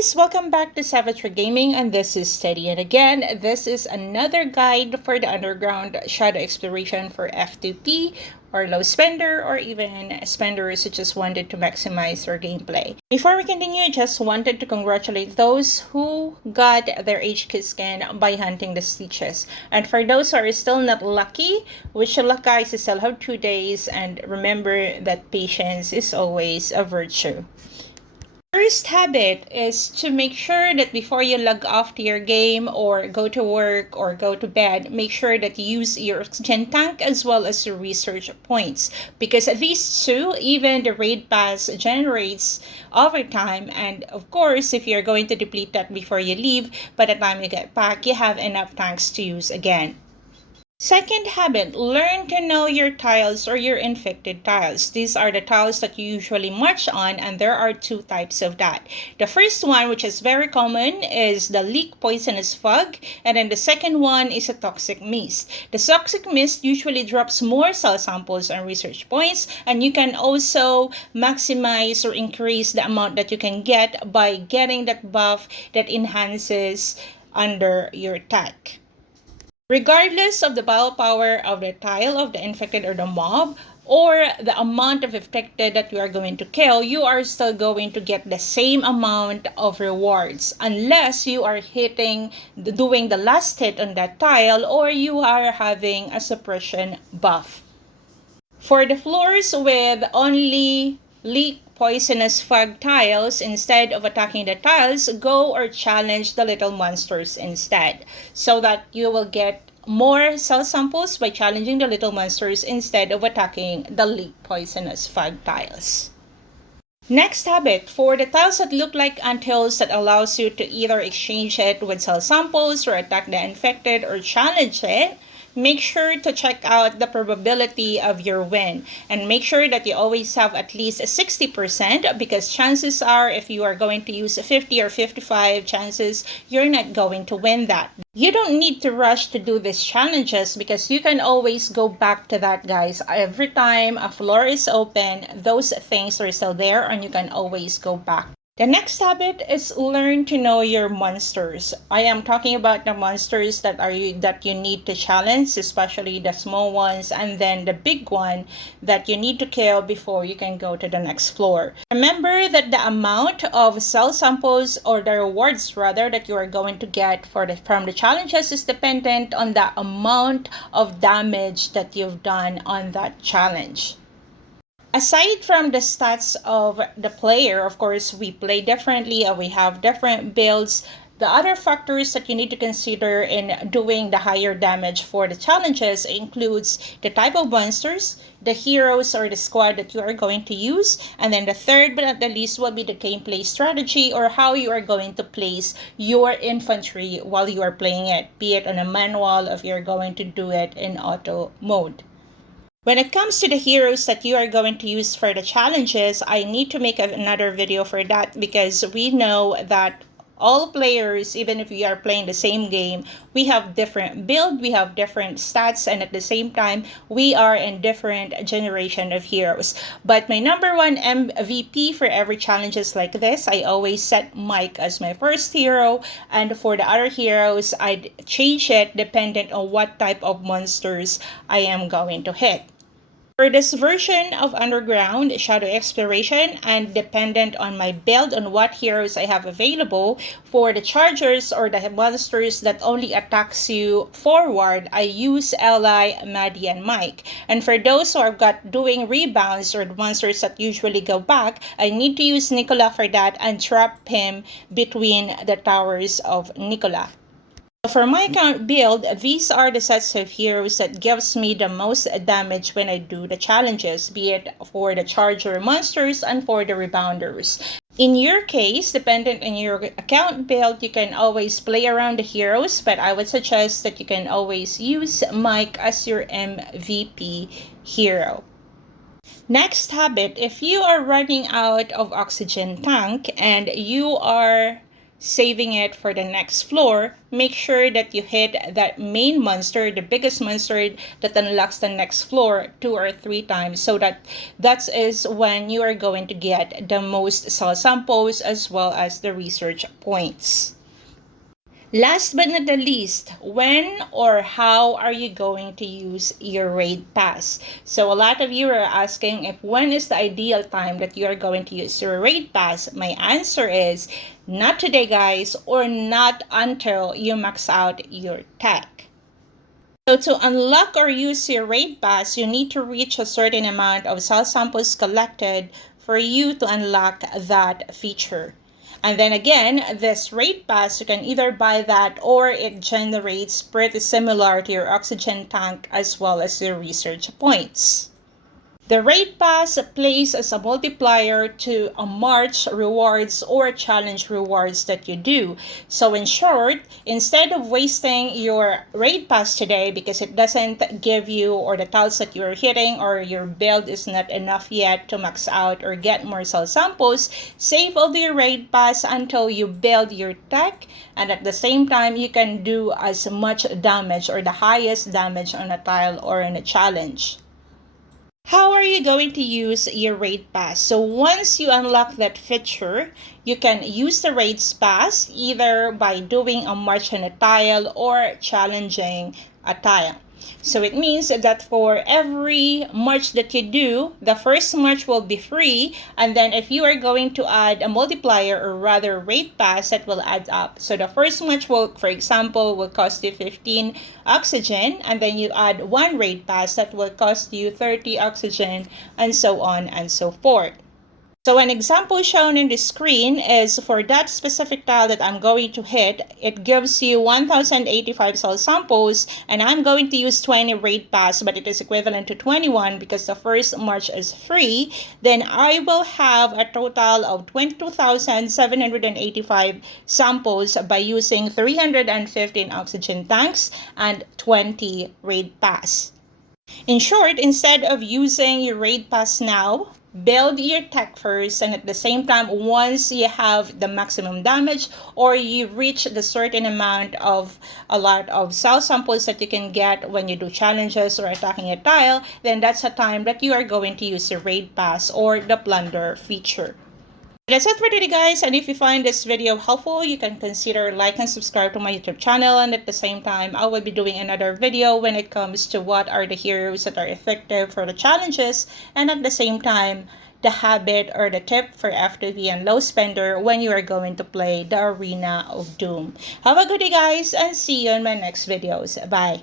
guys, welcome back to Savage Gaming, and this is Steady. And again, this is another guide for the underground shadow exploration for F2P or low spender or even spenders who just wanted to maximize their gameplay. Before we continue, just wanted to congratulate those who got their HQ skin by hunting the Stitches. And for those who are still not lucky, wish you luck guys, you still have 2 days, and remember that patience is always a virtue. First habit is to make sure that before you log off to your game or go to work or go to bed, make sure that you use your oxygen tank as well as your research points, because these two, even the raid pass generates over time, and of course if you're going to deplete that before you leave, by the time you get back you have enough tanks to use again. Second habit, learn to know your tiles or your infected tiles. These are the tiles that you usually march on, and there are two types of that. The first one, which is very common, is the leak poisonous fog, and then the second one is a toxic mist. The toxic mist usually drops more cell samples and research points, and you can also maximize or increase the amount that you can get by getting that buff that enhances under your tag. Regardless of the battle power of the tile of the infected or the mob, or the amount of infected that you are going to kill, you are still going to get the same amount of rewards unless you are doing the last hit on that tile, or you are having a suppression buff. For the floors with only leak poisonous fog tiles, instead of attacking the tiles, go or challenge the little monsters instead, so that you will get more cell samples by challenging the little monsters instead of attacking the leak poisonous fog tiles. Next habit, for the tiles that look like anthills, that allows you to either exchange it with cell samples or attack the infected or challenge it, make sure to check out the probability of your win, and make sure that you always have at least 60%, because chances are if you are going to use 50 or 55, chances you're not going to win that. You don't need to rush to do these challenges, because you can always go back to that guys. Every time a floor is open, those things are still there and you can always go back. The next habit is learn to know your monsters. I am talking about the monsters that you need to challenge, especially the small ones, and then the big one that you need to kill before you can go to the next floor. Remember that the amount of cell samples, or the rewards rather, that you are going to get from the challenges is dependent on the amount of damage that you've done on that challenge. Aside from the stats of the player, of course, we play differently and we have different builds. The other factors that you need to consider in doing the higher damage for the challenges includes the type of monsters, the heroes or the squad that you are going to use, and then the third but not the least will be the gameplay strategy, or how you are going to place your infantry while you are playing it, be it on a manual or if you're going to do it in auto mode. When it comes to the heroes that you are going to use for the challenges, I need to make another video for that, because we know that all players, even if we are playing the same game, we have different build, we have different stats, and at the same time, we are in different generation of heroes. But my number one MVP for every challenges like this, I always set Mike as my first hero, and for the other heroes, I'd change it dependent on what type of monsters I am going to hit. For this version of Underground Shadow Exploration, and dependent on my build on what heroes I have available, for the chargers or the monsters that only attacks you forward, I use Eli, Maddie, and Mike. And for those who are doing rebounds or the monsters that usually go back, I need to use Nicola for that and trap him between the towers of Nicola. For my account build, these are the sets of heroes that gives me the most damage when I do the challenges, be it for the charger monsters and for the rebounders. In your case, dependent on your account build, you can always play around the heroes, but I would suggest that you can always use Mike as your MVP hero. Next habit, if you are running out of oxygen tank and you are saving it for the next floor, make sure that you hit that main monster, the biggest monster that unlocks the next floor 2 or 3 times, so that is when you are going to get the most cell samples as well as the research points. Last but not the least, when or how are you going to use your raid pass? So a lot of you are asking if when is the ideal time that you are going to use your raid pass. My answer is not today, guys, or not until you max out your tech. So to unlock or use your raid pass, you need to reach a certain amount of cell samples collected for you to unlock that feature. And then again, this raid pass, you can either buy that or it generates pretty similar to your oxygen tank as well as your research points. The raid pass plays as a multiplier to a March rewards or challenge rewards that you do. So in short, instead of wasting your raid pass today because it doesn't give you, or the tiles that you're hitting or your build is not enough yet to max out or get more cell samples, save all your raid pass until you build your tech, and at the same time you can do as much damage or the highest damage on a tile or in a challenge. How are you going to use your raid pass? So once you unlock that feature, you can use the raid pass either by doing a march on a tile or challenging a tile. So it means that for every march that you do, the first march will be free, and then if you are going to add a multiplier, or rather raid pass, that will add up. So the first march will, for example, will cost you 15 oxygen, and then you add one raid pass that will cost you 30 oxygen, and so on and so forth. So an example shown in the screen is for that specific tile that I'm going to hit, it gives you 1085 cell samples, and I'm going to use 20 raid pass, but it is equivalent to 21 because the first march is free. Then I will have a total of 22,785 samples by using 315 oxygen tanks and 20 raid pass. In short, instead of using your raid pass now, build your tech first, and at the same time, once you have the maximum damage or you reach the certain amount of a lot of cell samples that you can get when you do challenges or attacking a tile, then that's a time that you are going to use the raid pass or the plunder feature. That's it for today, guys, and if you find this video helpful, you can consider like and subscribe to my YouTube channel, and at the same time I will be doing another video when it comes to what are the heroes that are effective for the challenges, and at the same time the habit or the tip for F2P and low spender when you are going to play the Arena of Doom. Have a good day, guys, and see you in my next videos. Bye.